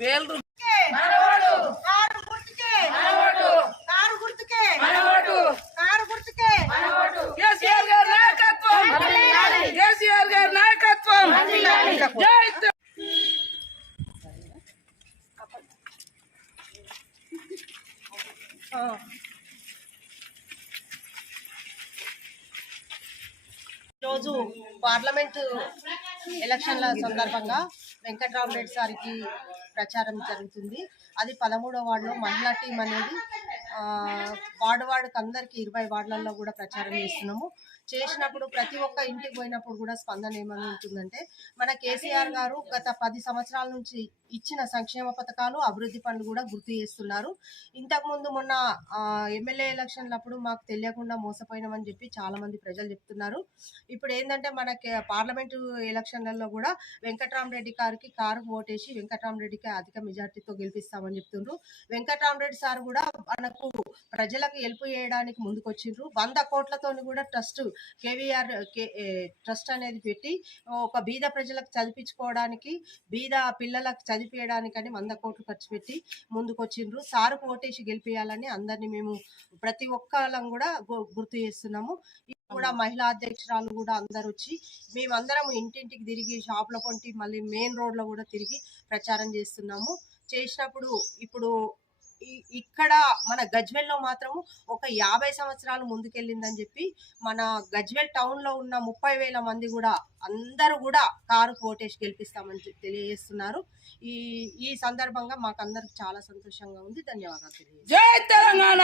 వేలు మన vote car గుర్తుకే మన ఓటు కారు గుర్తుకే మన ఓటు కారు గుర్తుకే మన ఓటు కేసీఆర్ గారి నాయకత్వం కేసీఆర్ గారి నాయకత్వం జై తె- ఈరోజు పార్లమెంటు ఎలక్షన్ల సందర్భంగా వెంకట్రామరెడ్డి సార్కి ప్రచారం జరుగుతుంది. అది పదమూడో వార్డులో మహిళా టీం అనేది వార్డు వార్డుకి అందరికి ఇరవై వార్డులలో కూడా ప్రచారం చేస్తున్నాము. చేసినప్పుడు ప్రతి ఒక్క ఇంటికి పోయినప్పుడు కూడా స్పందన ఏమని ఉంటుందంటే మన కేసీఆర్ గారు గత పది సంవత్సరాల నుంచి ఇచ్చిన సంక్షేమ పథకాలు అభివృద్ధి పనులు కూడా గుర్తు చేస్తున్నారు. ఇంతకుముందు మొన్న ఎమ్మెల్యే ఎలక్షన్లప్పుడు మాకు తెలియకుండా మోసపోయినామని చెప్పి చాలా మంది ప్రజలు చెప్తున్నారు. ఇప్పుడు ఏంటంటే మనకి పార్లమెంటు ఎలక్షన్లలో కూడా వెంకట్రామరెడ్డి గారికి కారు ఓటేసి వెంకట్రామరెడ్డికి అధిక మెజార్టీతో గెలిపిస్తామని చెప్తుండ్రు. వెంకట్రామరెడ్డి సార్ కూడా మనకు ప్రజలకు హెల్ప్ చేయడానికి ముందుకొచ్చిండ్రు. వంద కోట్లతోని కూడా ట్రస్ట్ కేవీఆర్ ట్రస్ట్ అనేది పెట్టి ఒక బీద ప్రజలకు చదివించుకోవడానికి బీద పిల్లలకు చదివించడానికని వంద కోట్లు ఖర్చు పెట్టి ముందుకొచ్చిండ్రు. సారు ఓటేసి గెలిపించాలని అందరినీ మేము ప్రతి ఒక్కళ్ళం కూడా గుర్తు చేస్తున్నాము. కూడా మహిళా అధ్యక్షురాలు కూడా అందరు వచ్చి మేమందరం ఇంటింటికి తిరిగి షాప్ల పొంటి మళ్ళీ మెయిన్ రోడ్లో కూడా తిరిగి ప్రచారం చేస్తున్నాము. చేసినప్పుడు ఇప్పుడు ఇక్కడ మన గజ్వెల్లో మాత్రము ఒక యాభై సంవత్సరాలు ముందుకెళ్ళిందని చెప్పి మన గజ్వెల్ టౌన్లో ఉన్న ముప్పై వేల మంది కూడా అందరూ కూడా కారు కోటేసి గెలిపిస్తామని చెప్పి తెలియజేస్తున్నారు. ఈ ఈ సందర్భంగా మాకందరికి చాలా సంతోషంగా ఉంది. ధన్యవాదాలు జై తెలంగాణ!